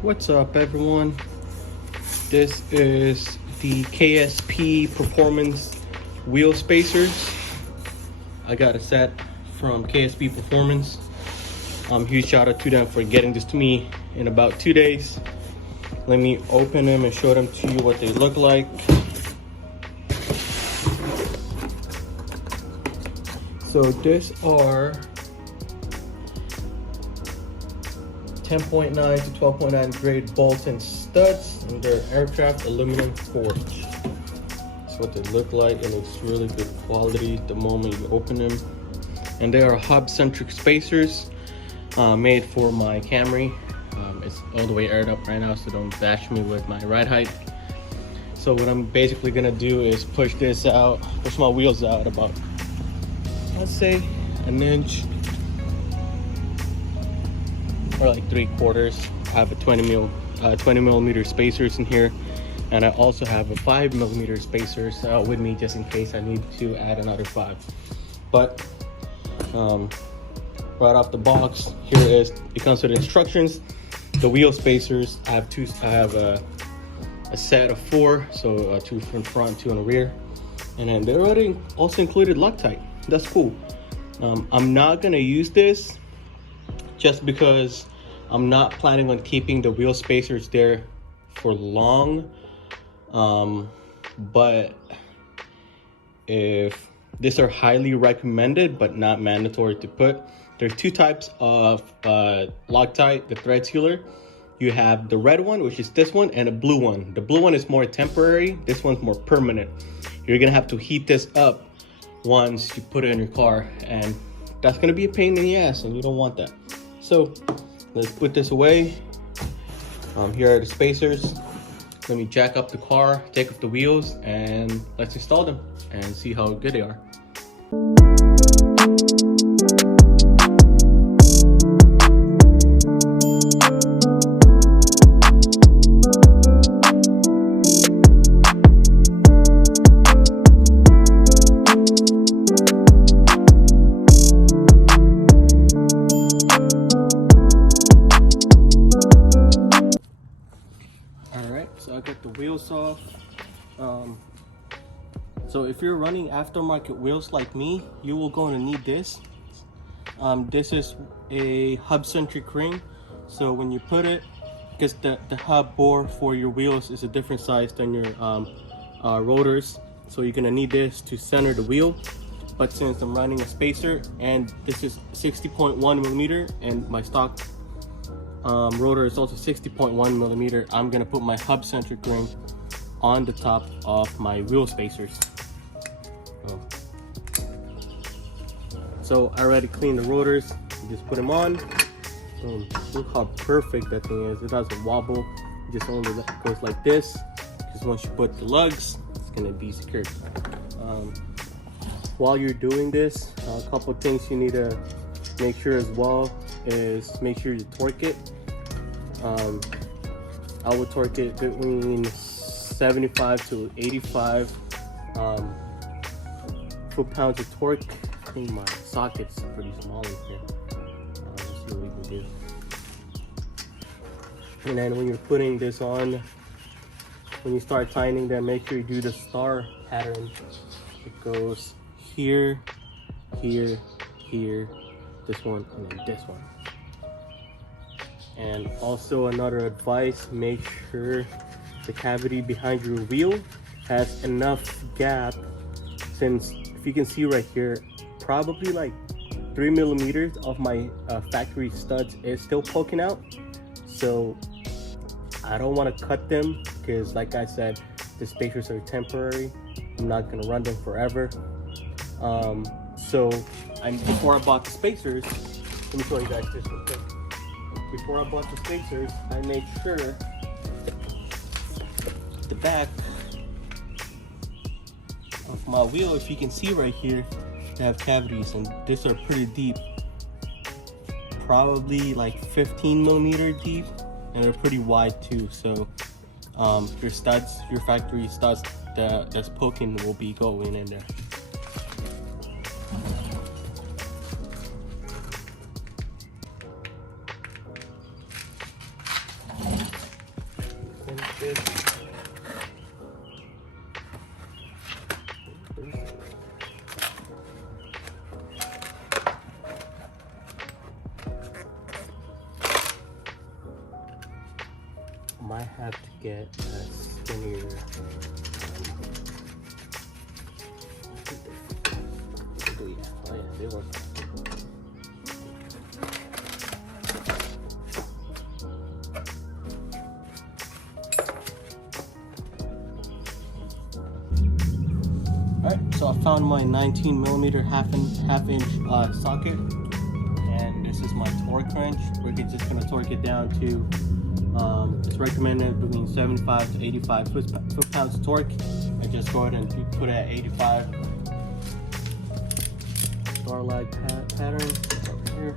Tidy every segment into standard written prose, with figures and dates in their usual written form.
What's up, everyone? This is the KSP Performance wheel spacers. I got a set from KSP Performance. Huge shout out to them for getting this to me in about 2 days. Let me open them and show them to you what they look like. So these are 10.9 to 12.9 grade bolts and studs, and they're aircraft aluminum forged. That's what they look like. It looks really good quality the moment you open them. And they are hub-centric spacers made for my Camry. It's all the way aired up right now, so don't bash me with my ride height. So what I'm basically gonna do is push my wheels out about, let's say, an inch or like 3/4. I have a 20 millimeter spacers in here, and I also have a 5 millimeter spacers with me just in case I need to add another 5. But right off the box, it comes with instructions. The wheel spacers, I have a set of 4, so 2 from front, 2 in the rear, and then they already also included Loctite. That's cool. I'm not gonna use this just because I'm not planning on keeping the wheel spacers there for long. But if these are highly recommended but not mandatory to put. There's 2 types of Loctite, the thread sealer. You have the red one, which is this one, and a blue one. The blue one is more temporary. This one's more permanent. You're gonna have to heat this up once you put it in your car, and that's gonna be a pain in the ass, and you don't want that. So let's put this away. Here are the spacers. Let me jack up the car, take off the wheels, and let's install them and see how good they are. So I got the wheels off. So if you're running aftermarket wheels like me, you will going to need this. This is a hub-centric ring. So when you put it, because the hub bore for your wheels is a different size than your rotors, so you're gonna need this to center the wheel. But since I'm running a spacer and this is 60.1 millimeter and my stock rotor is also 60.1 millimeter, I'm gonna put my hub-centric ring on the top of my wheel spacers. So I already cleaned the rotors. You just put them on. Look how perfect that thing is. It doesn't wobble. It just only goes like this. Because once you put the lugs, it's gonna be secure. While you're doing this, a couple of things you need to make sure as well is make sure you torque it. I would torque it between 75 to 85 foot-pounds of torque. I think my socket's pretty small in here. Let's see what we can do. And then when you're putting this on, when you start tightening them, make sure you do the star pattern. It goes here, here, here, this one, and then this one. And also another advice, make sure the cavity behind your wheel has enough gap, since if you can see right here, probably like 3 millimeters of my factory studs is still poking out. So I don't want to cut them because, like I said, the spacers are temporary. I'm not going to run them forever. Before I bought the spacers, let me show you guys this real quick. Before I bought the spacers, I made sure the back of my wheel, if you can see right here, they have cavities, and these are pretty deep, probably like 15 millimeter deep, and they're pretty wide too. So your studs, your factory studs that's poking will be going in there. this. Might have to get a skinnier. Oh yeah, they work. Alright, so I found my 19mm half inch socket, and this is my torque wrench. We're just gonna torque it down to it's recommended between 75 to 85 foot-pounds torque. And just go ahead and put it at 85. Starlight pattern up here.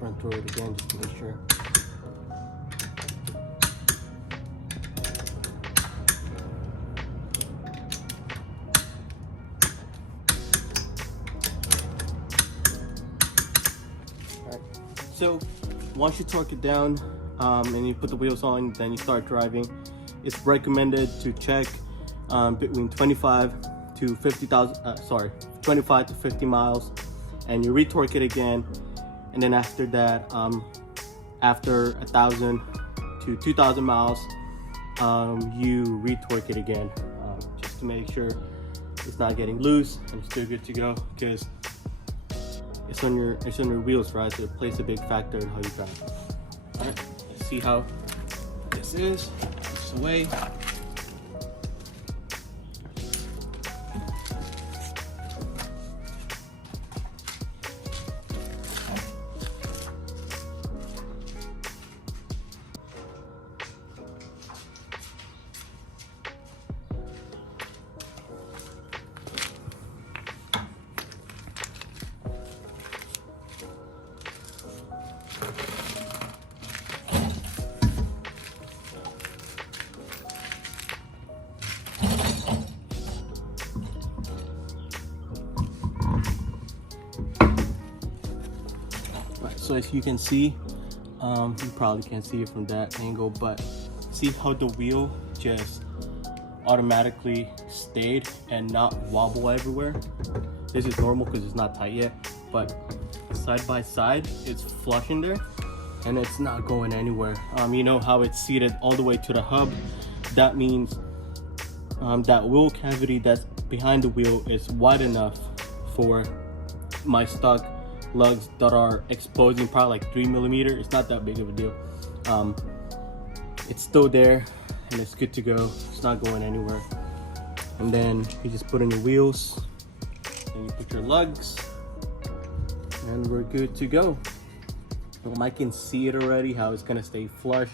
Run through it again just to make sure. Alright, so once you torque it down and you put the wheels on, then you start driving. It's recommended to check between 25 to 50 miles, and you retorque it again. And then after that, after 1,000 to 2,000 miles, you retorque it again, just to make sure it's not getting loose and it's still good to go, because it's on your wheels, right? So it plays a big factor in how you drive. All right, let's see how this is. This away. So as you can see, you probably can't see it from that angle, but see how the wheel just automatically stayed and not wobble everywhere. This is normal because it's not tight yet, but side by side, it's flush in there and it's not going anywhere. You know how it's seated all the way to the hub? That means that wheel cavity that's behind the wheel is wide enough for my stock lugs that are exposing probably like 3mm. It's not that big of a deal. It's still there and it's good to go. It's not going anywhere. And then you just put in your wheels and you put your lugs and we're good to go. I can see it already how it's gonna stay flush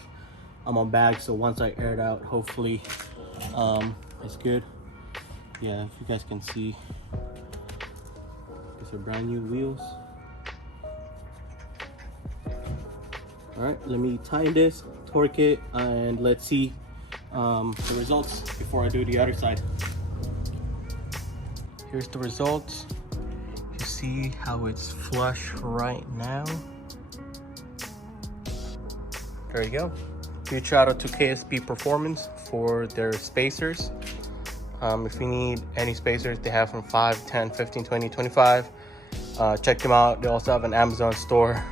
on my bag, so once I air it out, hopefully it's good. Yeah, if you guys can see, these are brand new wheels. All right, let me tighten this, torque it, and let's see the results before I do the other side. Here's the results. You see how it's flush right now. There you go. Huge shout out to KSP Performance for their spacers. If you need any spacers, they have from 5, 10, 15, 20, 25. Check them out. They also have an Amazon store.